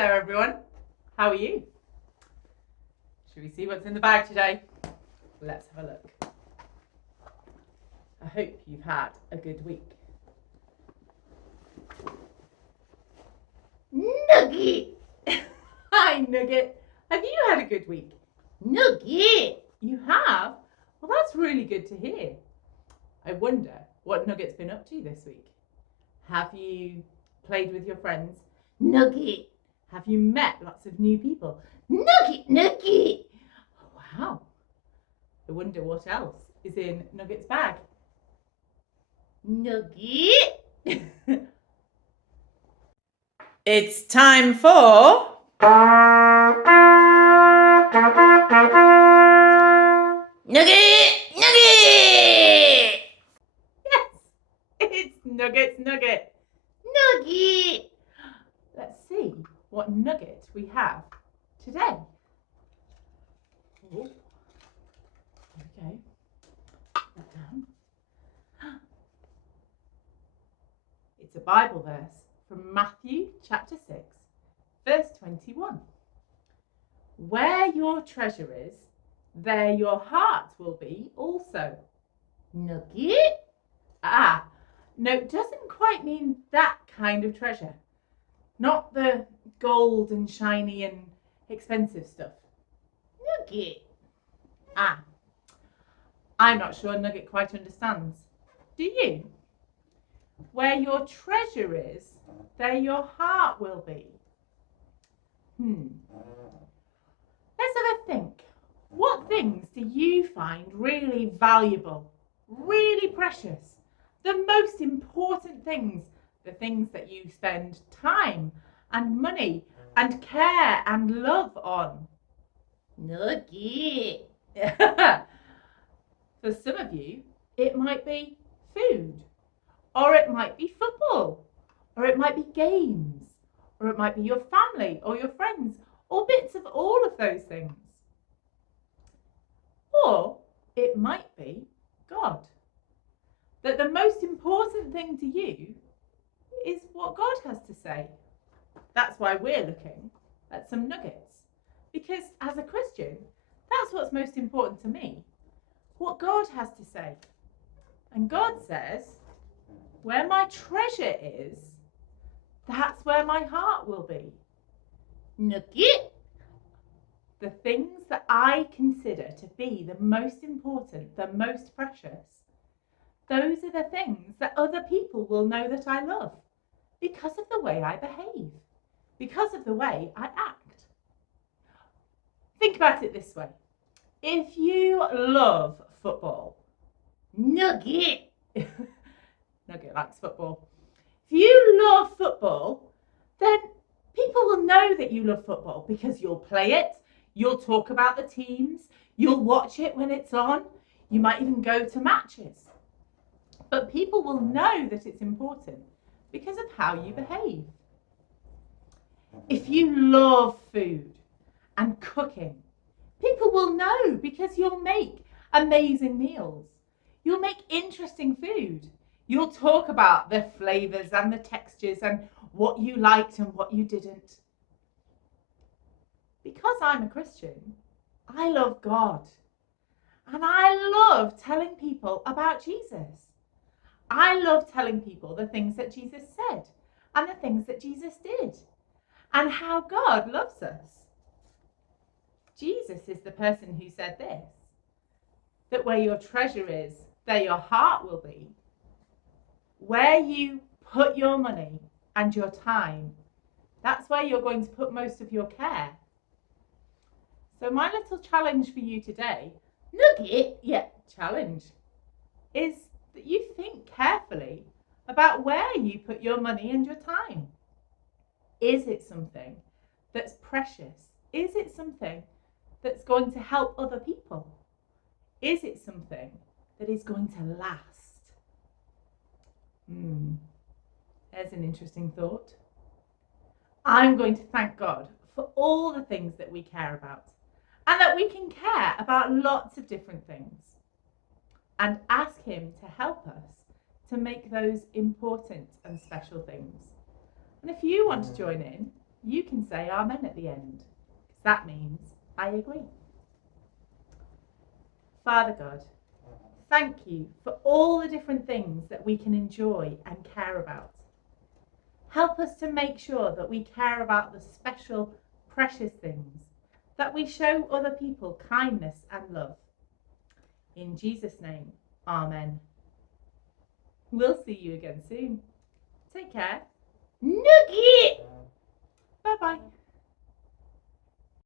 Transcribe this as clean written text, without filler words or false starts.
Hello everyone, how are you? Should we see what's in the bag today? Let's have a look. I hope you've had a good week. Nugget! Hi Nugget, have you had a good week? Nugget! You have? Well, that's really good to hear. I wonder what Nugget's been up to this week. Have you played with your friends? Nugget! Have you met lots of new people? Nugget, Nugget! Oh, wow. I wonder what else is in Nugget's bag. Nugget! It's time for... Nugget! Nugget! Yes, it's Nugget's Nugget. Nugget! Let's see what nugget we have today. Oh, there we go. Put that down. It's a Bible verse from Matthew chapter 6, verse 21. Where your treasure is, there your heart will be also. Nugget? No, it doesn't quite mean that kind of treasure. Not the gold and shiny and expensive stuff. Nugget? I'm not sure Nugget quite understands. Do you? Where your treasure is, there your heart will be. Let's have a think. What things do you find really valuable, really precious? The most important things, the things that you spend time and money and care and love on. Nugget. For some of you, it might be food, or it might be football, or it might be games, or it might be your family or your friends, or bits of all of those things. Or it might be God. That the most important thing to you is what God has to say. That's why we're looking at some nuggets. Because as a Christian, that's what's most important to me. What God has to say. And God says, where my treasure is, that's where my heart will be. Nugget! The things that I consider to be the most important, the most precious, those are the things that other people will know that I love because of the way I behave, because of the way I act. Think about it this way. If you love football, Nugget, Nugget likes football. If you love football, then people will know that you love football because you'll play it, you'll talk about the teams, you'll watch it when it's on, you might even go to matches. But people will know that it's important because of how you behave. If you love food and cooking, people will know because you'll make amazing meals. You'll make interesting food. You'll talk about the flavours and the textures and what you liked and what you didn't. Because I'm a Christian, I love God. And I love telling people about Jesus. I love telling people the things that Jesus said and the things that Jesus did and how God loves us. Jesus is the person who said this, that where your treasure is, there your heart will be. Where you put your money and your time, that's where you're going to put most of your care. So my little challenge for you today, challenge, is that you think carefully about where you put your money and your time. Is it something that's precious? Is it something that's going to help other people? Is it something that is going to last? There's an interesting thought. I'm going to thank God for all the things that we care about and that we can care about lots of different things and ask Him to help us to make those important and special things. And if you want to join in, you can say amen at the end. That means I agree. Father God, thank you for all the different things that we can enjoy and care about. Help us to make sure that we care about the special, precious things, that we show other people kindness and love. In Jesus' name, amen. We'll see you again soon. Take care. Nugget! Bye-bye.